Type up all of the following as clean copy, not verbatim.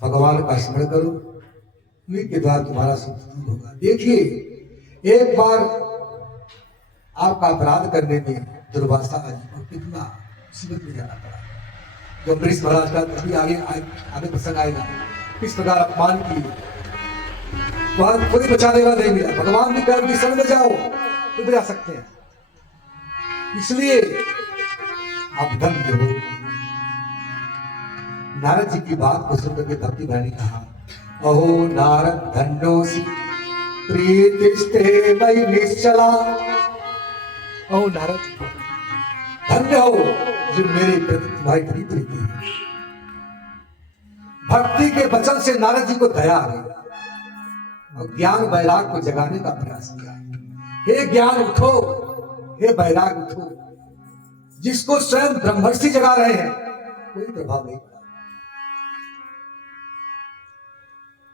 भगवान का स्मरण करो, उन्हीं के द्वारा तुम्हारा सुख दूर होगा। देखिए, एक बार आपका अपराध करने में दुर्वासा जी को कितना मुसीबत में जाना पड़ा। जो अम्बरीश महाराज का अभी आगे प्रसंग आएगा, किस प्रकार अपमान किए, वहां कोई बचाने वाला नहीं मिला। भगवान भी कह कि शरण में जाओ तो बचा सकते हैं। इसलिए आप धन्य हो। नारद जी की बात को सुनकर के भक्ति भाई ने कहा, अहो नारद धन्योसी प्रीतिस्ते मयि निश्चला। अहो नारद धन्य हो जो मेरे प्रति तुम्हारी बड़ी प्रीति है। भक्ति के वचन से नारद जी को दया आ गई और ज्ञान वैराग को जगाने का प्रयास किया। हे ज्ञान उठो, हे वैराग उठो। जिसको स्वयं ब्रह्मर्षि जगा रहे हैं कोई प्रभाव नहीं पड़ा।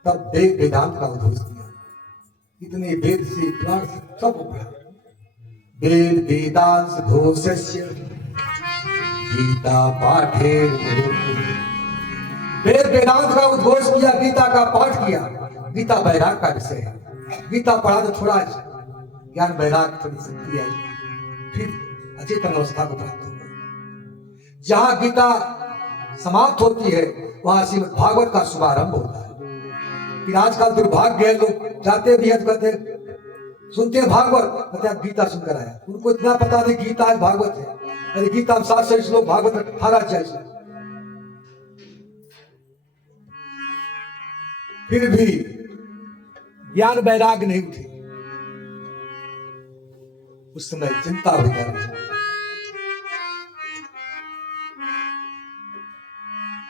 तब वेद वेदांत का उद्घोष किया। इतने वेद से पुराण से सब पढ़ा। वेद वेदांत घोषस्य गीता पाठे। वेद वेदांत का उद्घोष किया, गीता का पाठ किया। गीता वैराग का विषय है। गीता पढ़ा तो थोड़ा ज्ञान वैराग थोड़ी शक्ति आई, फिर अचेतन अवस्था को प्राप्त हो गई। जहां गीता समाप्त होती है वहां श्रीमद् भागवत का शुभारंभ होता है। फिर आजकल दुर्भाग्य है, लोग जाते भी हैं कहते सुनते हैं भागवत, कहते आप गीता सुनकर आया। उनको इतना पता नहीं गीता है भागवत है। अरे गीता में 700 श्लोक, भागवत 18 फिर भी ज्ञान वैराग नहीं उठे। उस समय चिंता हो गई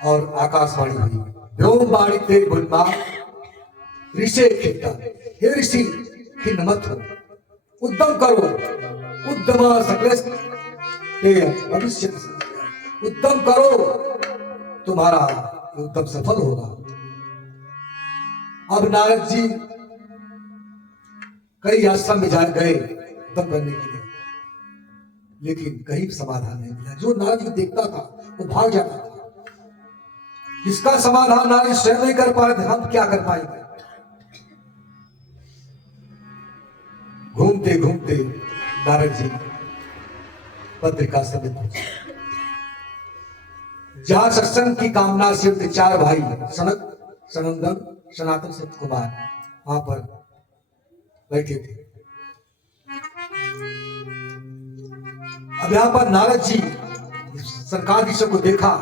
और आकाशवाणी हुई, व्योम वाणी ते गुणमा ऋषि खिता। हे ऋषि खिन्न मत हो, उद्यम करो। उद्यम सकल भविष्य, उद्यम करो, तुम्हारा उद्यम सफल होगा। अब नारद जी कई आश्रम में जा गए उद्यम करने के लिए, लेकिन कहीं भी समाधान नहीं मिला। जो नारद जी देखता था वो भाग जाता था। जिसका समाधान नारद स्वयं नहीं कर पा रहे थे, हम क्या कर पाएंगे। घूमते घूमते नारद जी बद्रिका समेत पहुंचे, जहां सत्संग की कामना से उनके 4 भाई सनक, सनंदन, सनातन, सत्य कुमार वहां पर बैठे थे। अब यहां पर नारद जी सरकाधीशों को देखा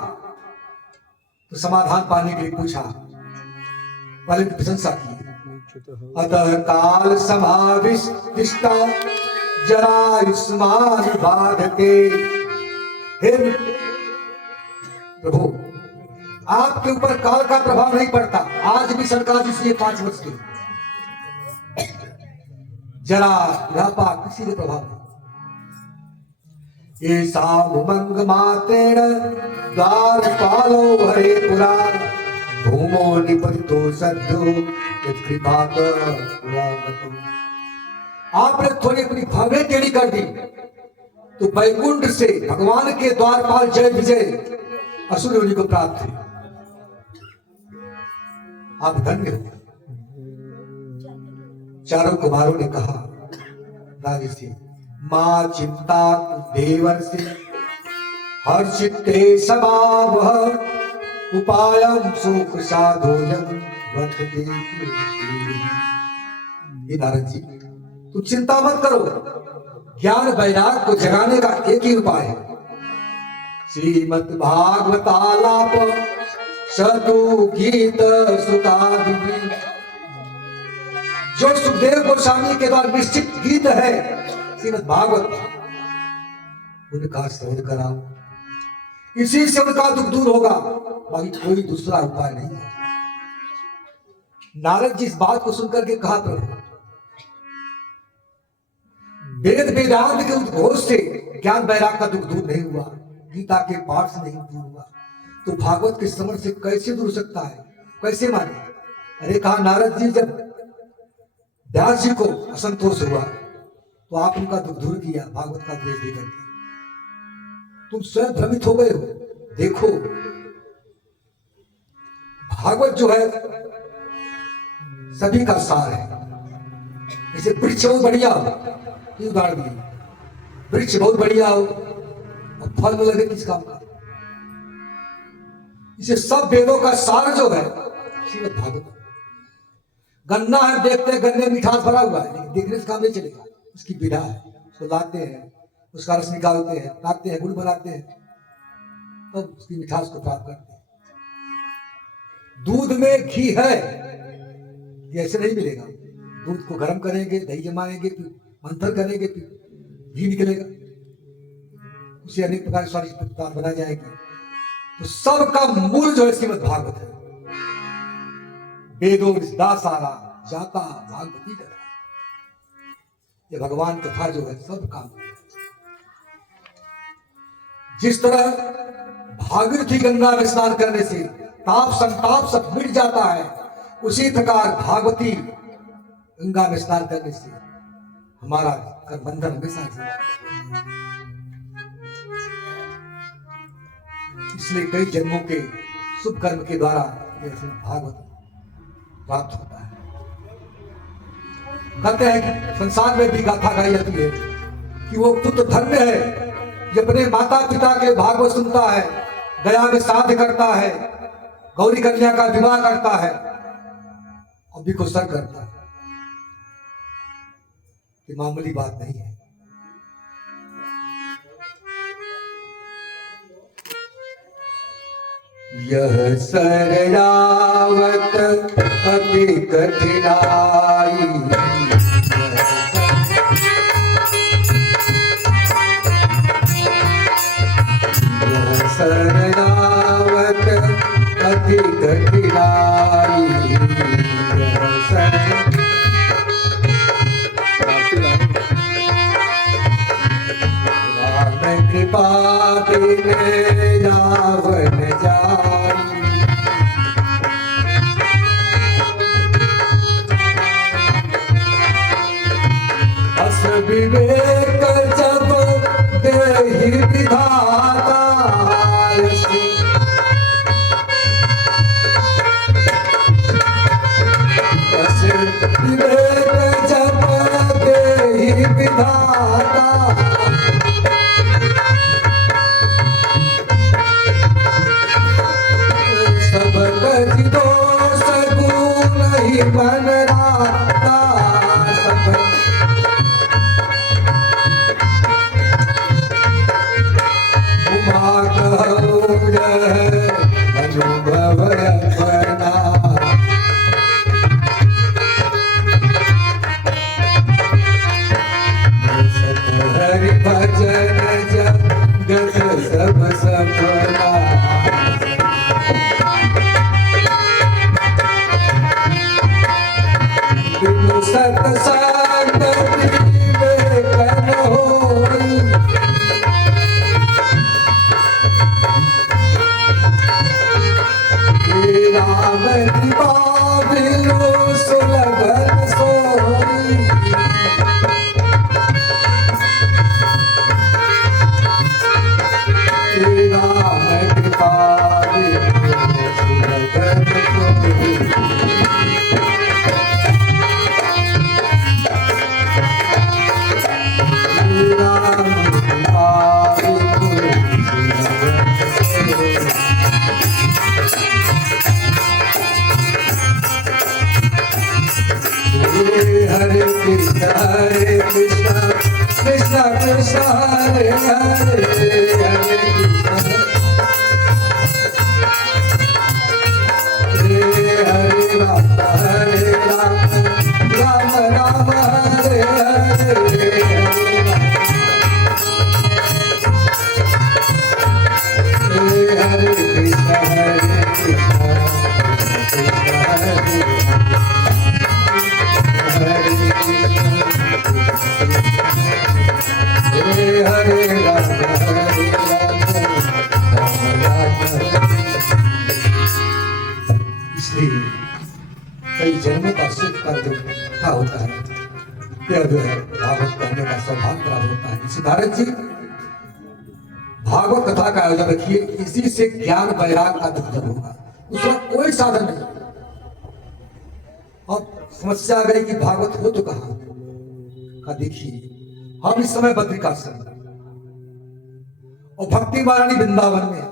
तो समाधान पाने के लिए पूछा। पहले की प्रशंसा की, अतः काल समाविष्टा जरायुष्मान बाधते। हे प्रभु, आपके ऊपर काल का प्रभाव नहीं पड़ता। आज भी सरकाधीश ये 5 वर्ष के, जरा बुढ़ापा किसी ने प्रभाव नहीं। ये सामुमंग मात्रेण द्वारपालो हरे पुरा भूमो निपतितो सद्यो यत्कृपात पुरागतो। आपने थोड़ी अपनी भावे टेढ़ी कर दी तो वैकुंठ से भगवान के द्वारपाल जय विजय असुर योनि को प्राप्त हुई। आप धन्य हो। चारों कुमारों ने कहा, राजर्षि मां चिंता देवर्षि हर्षिते समावह उपायम सुख साधोयम वर्तते। नारद जी तुम चिंता मत करो, ज्ञान वैराग को जगाने का एक ही उपाय है। श्रीमद् भागवतालाप सतु गीत सुतादि। जो सुखदेव गोस्वामी के द्वारा निश्चित गीत है श्रीमद् भागवत, उनका श्रवण कराओ, इसी से उनका दुख दूर होगा, बाकी कोई दूसरा उपाय नहीं है। नारद जी इस बात को सुनकर के कहा, प्रभु वेद वेदांत के उद्घोष से ज्ञान वैराग का दुख दूर नहीं हुआ, गीता के पाठ से नहीं दूर हुआ, तो भागवत के श्रवण से कैसे दूर सकता है, कैसे माने। अरे कहा नारद जी, जब व्यास जी को असंतोष हुआ तो आप उनका दुख दूर किया भागवत का उपदेश देकर के। तुम स्वयं भ्रमित हो गए हो। देखो भागवत जो है सभी का सार है। जैसे वृक्ष बहुत बढ़िया हो, ये उदाहरण दिए, वृक्ष बहुत बढ़िया हो और फल न लगे किस काम का। इसे सब वेदों का सार जो है श्रीमद् भागवत। गन्ना है, देखते हैं गन्ने में मिठास भरा हुआ है, लेकिन देखने से काम नहीं चलेगा, उसकी विधा है। उसको लाते हैं, उसका रस निकालते हैं, लाते हैं, गुड़ बनाते हैं, तब उसकी मिठास को प्राप्त करते हैं। दूध में घी है, ये ऐसे नहीं मिलेगा। दूध को गर्म करेंगे, दही जमाएंगे, फिर मंथन करेंगे, फिर घी निकलेगा, उसे अनेक प्रकार के स्वादिष्ट पदार्थ बनाए जाएंगे। तो सबका मूल जो है श्रीमद् भागवत है। वेदो दासारा जाता भागवती कथा, ये भगवान कथा जो है सब काम। जिस तरह भागीरथी गंगा में स्नान करने से ताप संताप सब मिट जाता है, उसी प्रकार भागवती गंगा में स्नान करने से हमारा कर्म बंधन हमेशा जीवन। इसलिए कई जन्मों के शुभ कर्म के द्वारा यह भागवत प्राप्त होता है। कहते हैं कि संसार में भी गाथा गाई जाती है कि वो पुत्र धन्य है जो अपने माता पिता के भागवत सुनता है, गया में श्राद्ध करता है, गौरी कन्या का विवाह करता है और भी कुछ करता है। ये मामूली बात नहीं है। यह सरयावत अति कठिनाई, यह सरयावत अति कठिनाई, राम कृपा बिने रावण जाई, अस विवेक जब देहि विधाता, अस विवेक जब देहि विधाता, सब कछि दोष गुण ही मन राता, सब उमा कहूँ अनुभव अपना, हरि भजन जगत सब सफला, बिनु सत्संग विवेकन होई, राम कृपा बिनु सुलभन सोई, राम कृपा बिनु सुलभन सोई, राम कृपा बिनु सुलभन सोई। हरे कृष्ण कृष्ण कृष्ण हरे हरे, हरे कृष्ण हरे राम, हरे राम, राम राम हरे हरे, हरे कृष्ण कृष्ण कृष्ण हरे हरे राम, राम राम। इसलिए कई जन्मों का सुख का जो क्या होता है, यह जो है भागवत पढ़ने का सौभाग्य प्राप्त होता है। सिद्धार्थ जी भागवत कथा का आयोजन रखिए, इसी से ज्ञान वैराग का दुग्ध होगा। दूसरा कोई साधन नहीं। अब समस्या आ गई कि भागवत हो तो कहां का, देखिए हम इस समय बद्रिकाश्रम और भक्ति महारानी वृंदावन में,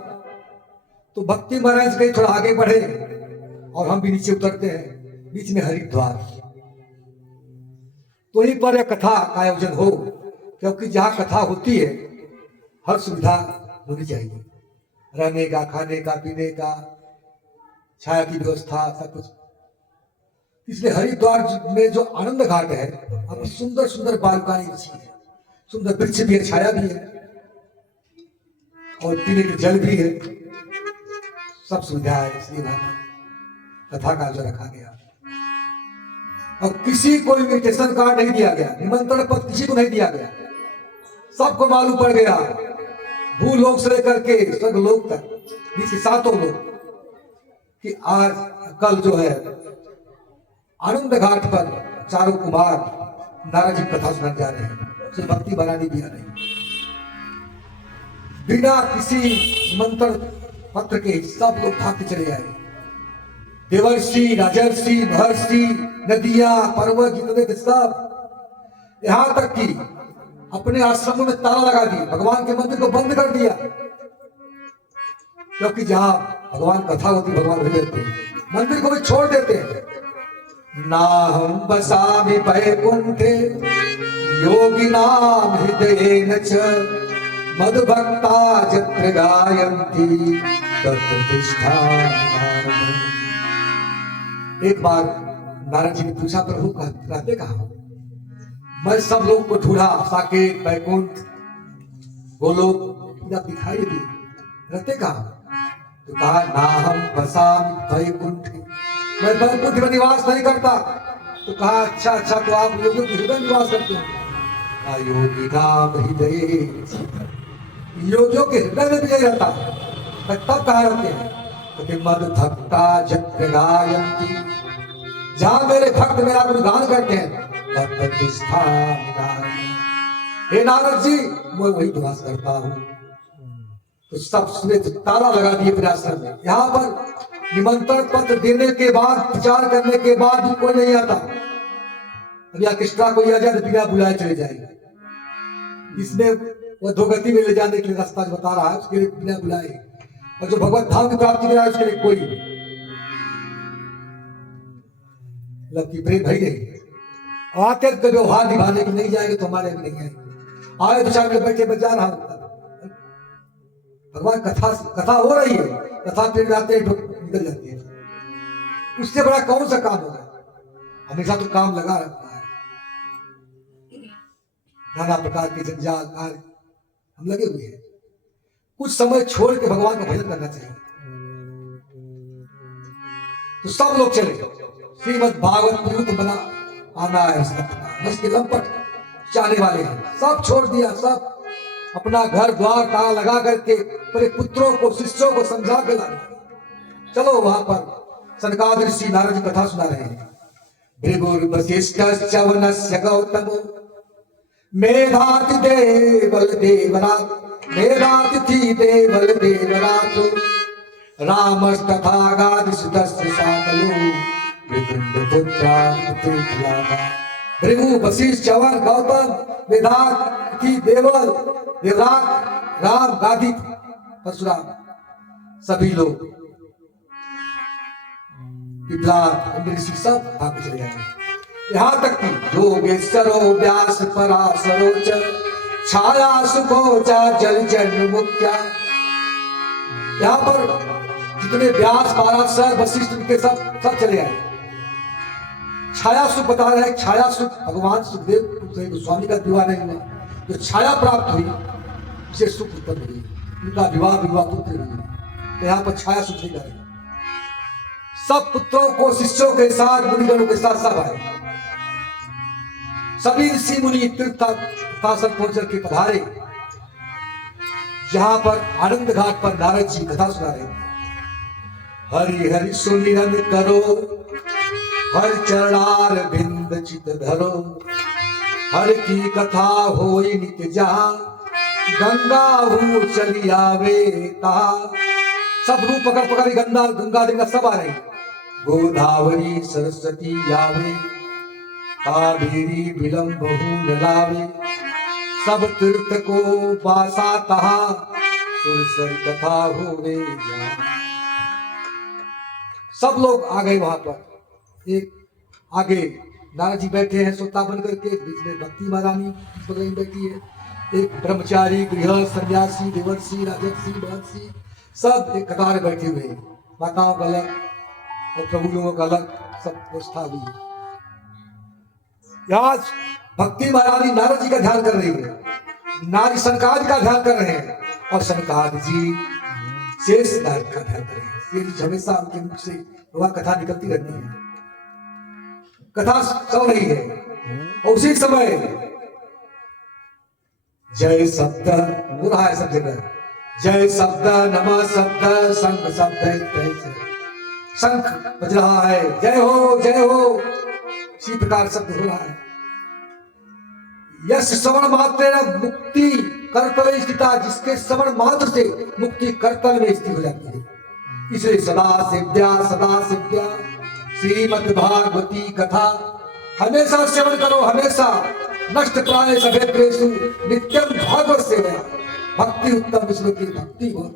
तो भक्ति महारानी से कहीं थोड़ा आगे बढ़े और हम भी नीचे उतरते हैं, बीच में हरिद्वार, तो वहीं पर एक कथा का आयोजन हो, क्योंकि जहां कथा होती है हर सुविधा होनी चाहिए, रहने का, खाने का, पीने का, छाया की व्यवस्था, सब कुछ। इसलिए हरिद्वार में जो आनंद घाट है, अब सुंदर सुंदर बालुकाएं बिछी है, सुंदर वृक्ष भी है, छाया भी है और पीने के जल भी है, सब सुविधा है। इसलिए वहां कथा का जो रखा गया, और किसी को इन्विटेशन कार्ड नहीं दिया गया, निमंत्रण पत्र किसी को नहीं दिया गया, सबको मालूम पड़ गया, भूलोक से लेकर के स्वर्गलोक तक, जिसके सातों लोग, कि आज कल जो है आनंद घाट पर चारों कुमार नारद जी कथा सुनाने जा रहे हैं, उसे भक्ति बनानी भी आ रही, बिना किसी निमंत्रण पत्र के सब लोग भाग चले आए। देवर्षि, राजर्षि, महर्षि, नदियां, पर्वत जितने थे सब, यहां तक कि अपने आश्रमों में ताला लगा दिया, भगवान के मंदिर को बंद कर दिया, क्योंकि जहां भगवान कथा होती, भगवान भजन देते हैं, मंदिर को भी छोड़ देते हैं। ना हम बसामि वैकुंठे योगिनाम हृदयेन च मद्भक्ता यत्र गायन्ति तत्र तिष्ठामि। एक बार नारद जी ने पूछा, प्रभु रहते कहाँ? मैं सब लोग को ढूंढा, साकेत, वैकुंठ, गोलोक, दिखाई दी, रहते कहाँ? तो कहा, ना हम बसामि वैकुंठे, मैं वैकुंठ में निवास नहीं करता। तो कहा, अच्छा अच्छा, तो आप योगियों के हृदय निवास करते हो? योगी नाम हृदय, योगियों के हृदय में भी नहीं रहता। तब कहा रहते हैं? तो मद भक्ता यत्र गायन्ति, जहां मेरे भक्त मेरा गुणगान करते हैं, तत्र तिष्ठामि। हे नारद जी, मैं वही निवास करता हूं। तो सबने ताला लगा दिए अपने आश्रम में। यहाँ पर निमंत्रण पत्र देने के बाद, विचार करने के बाद भी कोई नहीं आता। अभी ऑर्केस्ट्रा कोई आ जाए तो बिना बुलाए चले जाएंगे। इसमें वो धोगति में ले जाने के लिए रास्ता जो बता रहा है, उसके लिए बिना बुलाए, और जो भगवत धाम की प्राप्ति करा है उसके लिए कोई मतलब की प्रेम भाई नहीं। आते तो व्यवहार निभाने के नहीं जाएंगे तो हमारे भी नहीं आएंगे। आए तो चार बैठे बजा रहा, भगवान कथा हो रही है, कथा पेड़ आते निकल जाती है, उससे बड़ा कौन सा काम होगा? हमेशा तो काम लगा रहता है, नाना प्रकार के जंजाल कार्य हम लगे हुए हैं। कुछ समय छोड़ के भगवान का भजन करना चाहिए। तो सब लोग चले, श्रीमद् भागवत युद्ध बना आना है, बस के लंपट चाहने वाले हैं, सब छोड़ दिया, सब अपना घर द्वार ताला लगा करके अपने पुत्रों को, शिष्यों को समझा के लाए। चलो वहां पर सनकादिक ऋषि नारद जी कथा सुना रहे हैं। भृगुर वशिष्ठ च्यवनस्य गौतमो मेधाति देवल देवरात, मेधातिथि देवल देवरातो रामस्तथा गादिसुतस्य साकलो विपिंड पुत्राः। भृगु, वशिष्ठ, च्यवन, गौतम, मेधातिथि, देवल, देवरात, राम, गादी, परशुराम, सभी लोग ऋषि सब भाग चले गए। यहाँ तक कि योगेश्वरो व्यास पराशरो च छाया सुखोचा जल जन्म मुख्या। यहाँ पर जितने व्यास, पराशर, वशिष्ठ के सब चले आए। छाया सुख बता रहे हैं, छाया सुख भगवान सुखदेव गोस्वामी का विवाह नहीं हुआ, जो छाया प्राप्त हुई उसे सुख उत्पन्न हुई, उनका विवाह पुत्र हुई। तो यहाँ पर छाया सुख नहीं करेगा। सब पुत्रों को शिष्यों के साथ, मुनिगणों के साथ सब आए। सभी ऋषि मुनि तीर्थासन पहुंच के पधारे, जहां पर आनंद घाट पर नारद जी कथा सुना रहे। हरि हरि सुमिरन करो, हर चरणार बिंद चित धरो, हर की कथा होई नित्य जहां, गंगा हूँ चली आवे ता, सब रूप पकड़ पकड़ गंगा गंगा गंगा सब आ रही। गोदावरी सरस्वती यावे कावेरी विलंब बहु लावे, सब तीर्थ को बासा तहा सुरसर कथा होवे। सब लोग आ गए वहां पर। एक आगे नारद जी बैठे हैं सोता बन करके, बीच में भक्ति महारानी बगल में बैठी है, एक ब्रह्मचारी गृह सन्यासी देवर्षि राजर्षि महर्षि सब एक कतार में बैठे हुए, माताओं का अलग और प्रभु लोगों का अलग सब व्यवस्था हुई। आज भक्ति महारानी नारद जी का ध्यान कर रही है, नारी सनकादि का ध्यान कर रहे हैं और सनकादि जी शेष नारद का ध्यान कर रहे हैं। शेष हमेशा उनके मुख से वह कथा निकलती रहती है, कथा चल रही है। और उसी समय जय शब्द हो रहा है सब जगह, जय शब्द नमः शब्द शंख शब्द, शंख बज रहा है, जय हो इसी प्रकार शब्द हो रहा है। यश श्रवण मात्र मुक्ति कर्तव्य स्थिता, जिसके श्रवण मात्र से मुक्ति कर्तव्य में स्थित हो जाती है। इसलिए सदा सिद्ध्या श्रीमद् भागवती कथा हमेशा सेवन करो, हमेशा नष्ट प्राणे सभेत्रेषु नित्यम भागवत सेवा, भक्ति उत्तम विष्णु की भक्ति बहुत।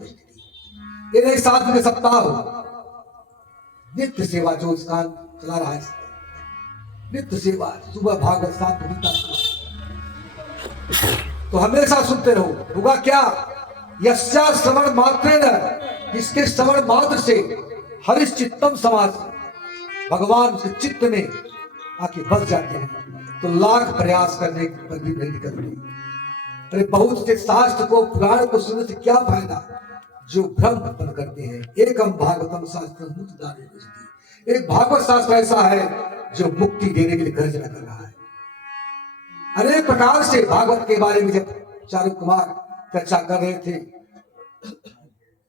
ये नहीं साथ में सप्ताह हो, नित्य सेवा जो स्थान चला रहा है, नित्य सेवा सुबह भागवत साथ गीता, तो हमेशा सुनते रहो। होगा क्या? यस्या श्रवण मात्रेण, इसके श्रवण मात्र से हरिश्चित्तम समाज, भगवान के चित्त में आके बस जाते हैं। तो लाख प्रयास करने पर भी नहीं करते। अरे बहुत से शास्त्र को पुराण को सुनने से क्या फायदा, जो भ्रम उत्पन्न करते हैं। एकम भागवतम शास्त्र मुक्तिदाने बुझती, एक भागवत शास्त्र ऐसा है जो मुक्ति देने के लिए गर्जना कर रहा है। अनेक प्रकार से भागवत के बारे में जब चारू कुमार चर्चा कर रहे थे,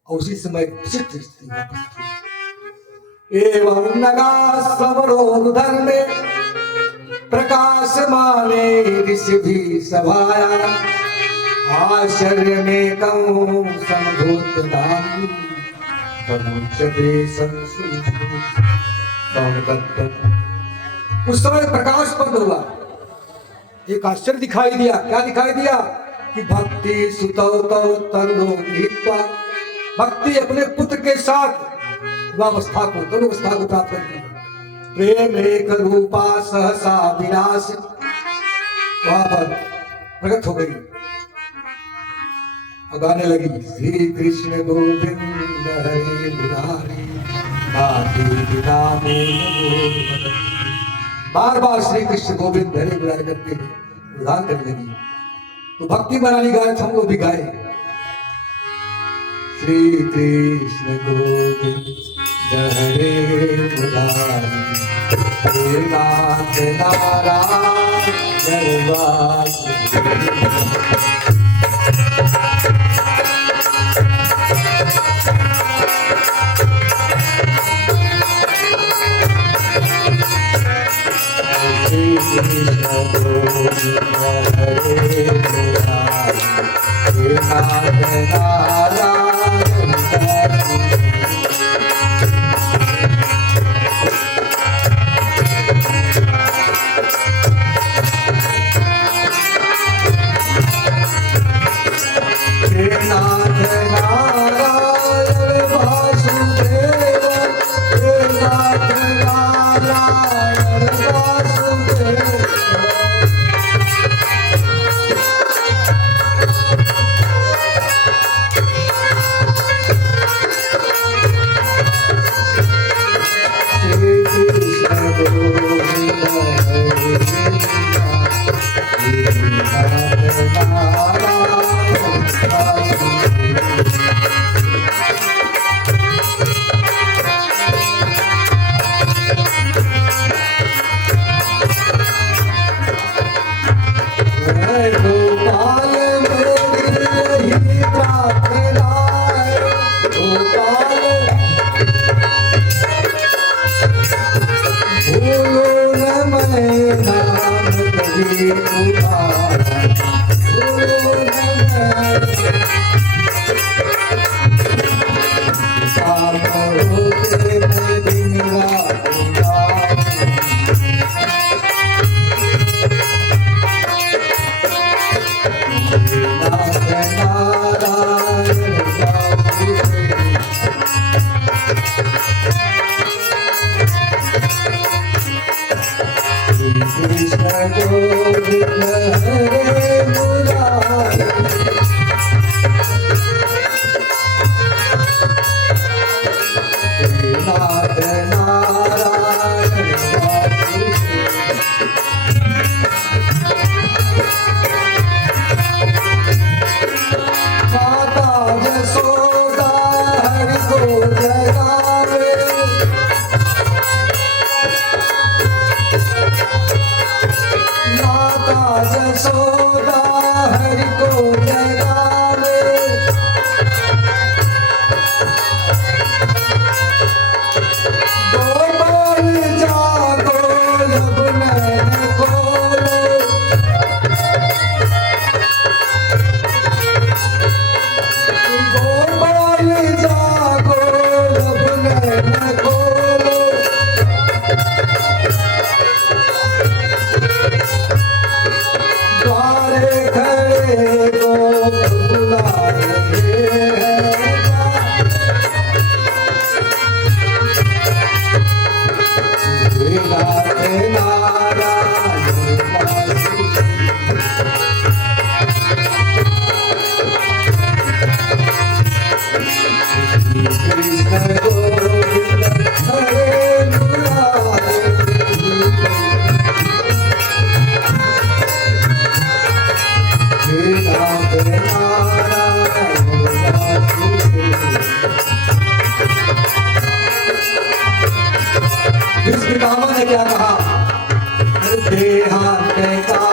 और उसी समय विचित्र स्थिति वापस थी। एवं नगा समरोधर्मे प्रकाश माने ऋषि भी सभाया, आश्चर्य में कौं समभूत दानी, उस समय प्रकाश बंद हुआ। एक आश्चर्य दिखाई दिया। क्या दिखाई दिया? कि भक्ति सुतौ तौ तरुणो गृहीत्वा, भक्ति अपने पुत्र के साथ अवस्था को तरुणावस्था को प्राप्त करती है। प्रेम एक रूपा सहसा विनाश, वहां पर प्रकट हो गई और गाने लगी, श्री कृष्ण गोविंद हरे मुरारी, बार बार श्री कृष्ण गोविंद हरे मुरारी करते उद्धार करने लगी। तो भक्ति बनानी गाए, हम लोग भी गाए, श्री कृष्ण गोविंद हरे मुरारी, हे नाथ नारायण वासुदेव। भीष्म पितामह ने क्या कहा? देहांत का